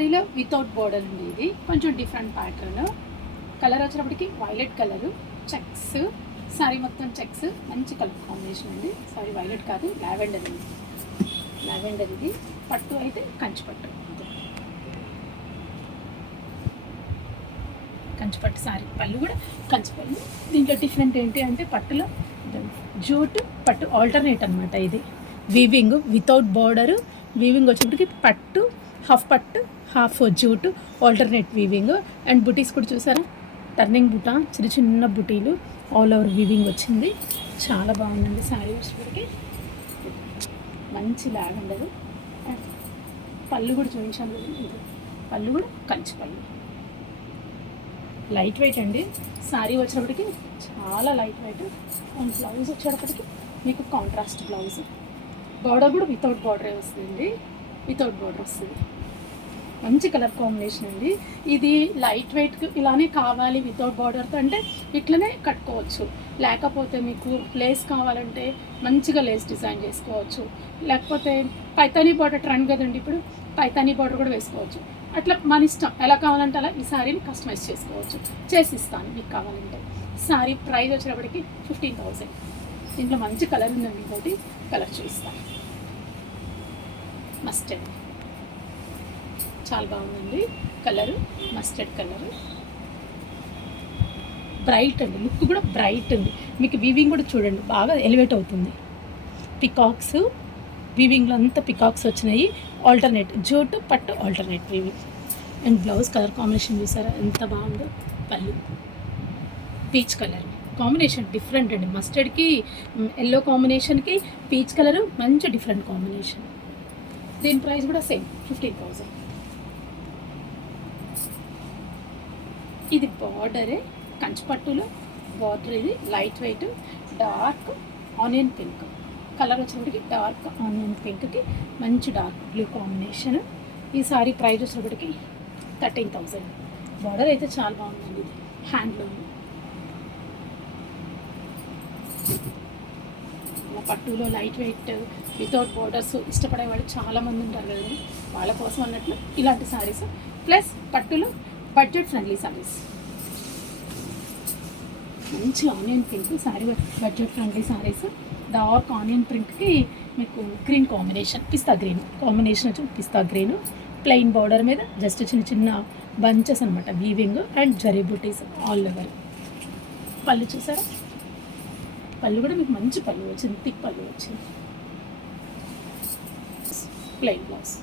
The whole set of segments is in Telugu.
శారీలో వితౌట్ బోర్డర్ అండి. ఇది కొంచెం డిఫరెంట్ ప్యాటర్న్. కలర్ వచ్చేటప్పటికి వైలెట్ కలరు, చెక్స్, శారీ మొత్తం చెక్స్, మంచి కలర్ కాంబినేషన్ అండి. సారీ వైలెట్ కాదు, లావెండర్ అండి. లావెండర్ ఇది. పట్టు అయితే కంచిపట్టు, కంచిపట్టు శారీ. పళ్ళు కూడా కంచిపళ్ళు. దీంట్లో డిఫరెంట్ ఏంటి అంటే పట్టులో జూటు పట్టు ఆల్టర్నేట్ అనమాట. ఇది వీవింగ్ వితౌట్ బార్డరు. వీవింగ్ వచ్చేప్పటికి పట్టు, హాఫ్ పట్టు, half jute, alternate weaving. And బుటీస్ కూడా చూసారా, టర్నింగ్ బుటా, చిన్న చిన్న బుటీలు, ఆల్ ఓవర్ వీవింగ్ వచ్చింది. చాలా బాగుందండి శారీ వచ్చేప్పటికి. మంచి లావెండర్. పళ్ళు కూడా చూపించాను కదా, ఇది పళ్ళు కూడా కంచి పళ్ళు. లైట్ వెయిట్ అండి శారీ వచ్చేటప్పటికి, చాలా లైట్ వెయిట్. అండ్ బ్లౌజ్ వచ్చేటప్పటికి మీకు కాంట్రాస్ట్ బ్లౌజ్. బార్డర్ కూడా వితౌట్ బార్డరే వస్తుంది, వితౌట్ బార్డర్ వస్తుంది. మంచి కలర్ కాంబినేషన్ అండి. ఇది లైట్ వెయిట్కి ఇలానే కావాలి వితౌట్ బార్డర్తో అంటే ఇట్లనే కట్టుకోవచ్చు. లేకపోతే మీకు లేస్ కావాలంటే మంచిగా లేస్ డిజైన్ చేసుకోవచ్చు. లేకపోతే పైతానీ బార్డర్ ట్రెండ్ కదండి ఇప్పుడు, పైతానీ బార్డర్ కూడా వేసుకోవచ్చు. అట్లా మన ఇష్టం, ఎలా కావాలంటే అలా ఈ శారీని కస్టమైజ్ చేసుకోవచ్చు. చేసి ఇస్తాను మీకు కావాలంటే. శారీ ప్రైస్ వచ్చేటప్పటికి 15,000. దీంట్లో మంచి కలర్ ఉందండి, ఇంకోటి కలర్ చూపిస్తాను. మస్టర్డ్, చాలా బాగుందండి కలరు. మస్టర్డ్ కలరు, బ్రైట్ అండి, లుక్ కూడా బ్రైట్ ఉంది. మీకు వీవింగ్ కూడా చూడండి బాగా ఎలివేట్ అవుతుంది. పికాక్స్ వీవింగ్లో అంతా పికాక్స్ వచ్చినాయి. ఆల్టర్నేట్ జూటు పట్టు alternate weaving. And blouse colour combination చూసారా ఎంత బాగుందో. పళ్ళు పీచ్ కలర్ కాంబినేషన్ డిఫరెంట్ అండి. మస్టర్డ్కి ఎల్లో కాంబినేషన్కి పీచ్ కలరు మంచి డిఫరెంట్ కాంబినేషన్. దీని ప్రైస్ కూడా సేమ్ 15,000. ఇది బార్డరే, కంచిపట్టులో బార్డర్. ఇది light weight dark onion pink colour వచ్చినప్పటికి, డార్క్ ఆనియన్ పింక్కి మంచి డార్క్ బ్లూ కాంబినేషన్. ఈ సారీ ప్రైస్ వచ్చినప్పటికి 13,000. బార్డర్ అయితే చాలా బాగుందండి. ఇది హ్యాండ్లూమ్. ఇలా పట్టులో లైట్ వెయిట్ వితౌట్ బార్డర్స్ ఇష్టపడే వాళ్ళు చాలామంది ఉంటారు కదండి, వాళ్ళ కోసం అన్నట్లు ఇలాంటి శారీస్. ప్లస్ పట్టులో బడ్జెట్ ఫ్రెండ్లీ శారీస్. మంచి onion pink sari, budget friendly saris. Dark onion పింక్కి మీకు గ్రీన్ కాంబినేషన్, పిస్తా గ్రీన్ కాంబినేషన్ వచ్చి పిస్తా గ్రీన్. ప్లెయిన్ బార్డర్ మీద జస్ట్ చిన్న చిన్న బంచెస్ అనమాట weaving and zari butis all over. పళ్ళు చూసారా, పళ్ళు కూడా మీకు మంచి పళ్ళు వచ్చింది, థిక్ పళ్ళు వచ్చింది. Plain blouse.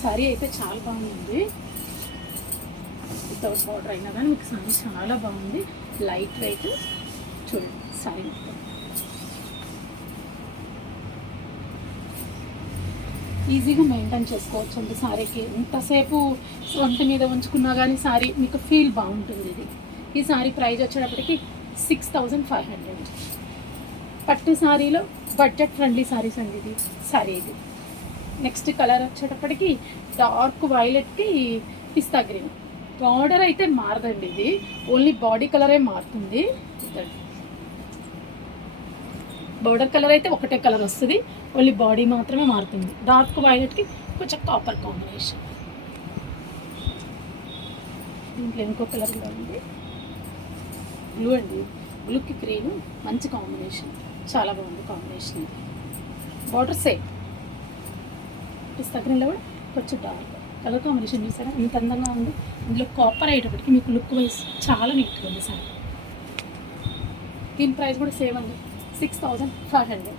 సారీ అయితే చాలా బాగుంది. వితౌట్ బార్డర్ అయినా కానీ మీకు సారీ చాలా బాగుంది. లైట్ వెయిట్ చూడండి సారీ మొత్తం. ఈజీగా మెయింటైన్ చేసుకోవచ్చు అండి సారీకి. ఎంతసేపు ఒంటి మీద ఉంచుకున్నా కానీ సారీ మీకు ఫీల్ బాగుంటుంది. ఇది ఈ సారీ ప్రైస్ వచ్చేటప్పటికి 6,500. పట్టు సారీలో బడ్జెట్ ఫ్రెండ్లీ సారీస్ అండి ఇది సారీ. ఇది నెక్స్ట్ కలర్ వచ్చేటప్పటికి డార్క్ వైలెట్కి పిస్తా గ్రీన్. బార్డర్ అయితే మారదండి, ఇది ఓన్లీ బాడీ కలరే మారుతుంది. బార్డర్ కలర్ అయితే ఒకటే కలర్ వస్తుంది, ఓన్లీ బాడీ మాత్రమే మారుతుంది. డార్క్ వైలెట్కి కొంచెం కాపర్ కాంబినేషన్. దీంట్లో ఇంకో కలర్ కూడా ఉంది, బ్లూ అండి. బ్లూకి గ్రీన్ మంచి కాంబినేషన్, చాలా బాగుంది కాంబినేషన్. బార్డర్ సేమ్, పిస్తా గ్రీన్లో కూడా కొంచెం డార్క్ కలర్ కాంబినేషన్ చూసారా ఎంత అందంగా ఉంది. ఇందులో కాపర్ అయ్యేటప్పటికి మీకు లుక్ వైజ్ చాలా నీట్గా ఉంది సార్. దీని ప్రైస్ కూడా సేమ్ అండి, 6,500.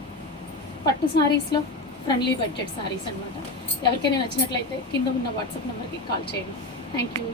పట్టు శారీస్లో ఫ్రెండ్లీ బడ్జెట్ శారీస్ అనమాట. ఎవరికైనా నచ్చినట్లయితే కింద ఉన్న వాట్సాప్ నెంబర్కి కాల్ చేయండి. Thank you.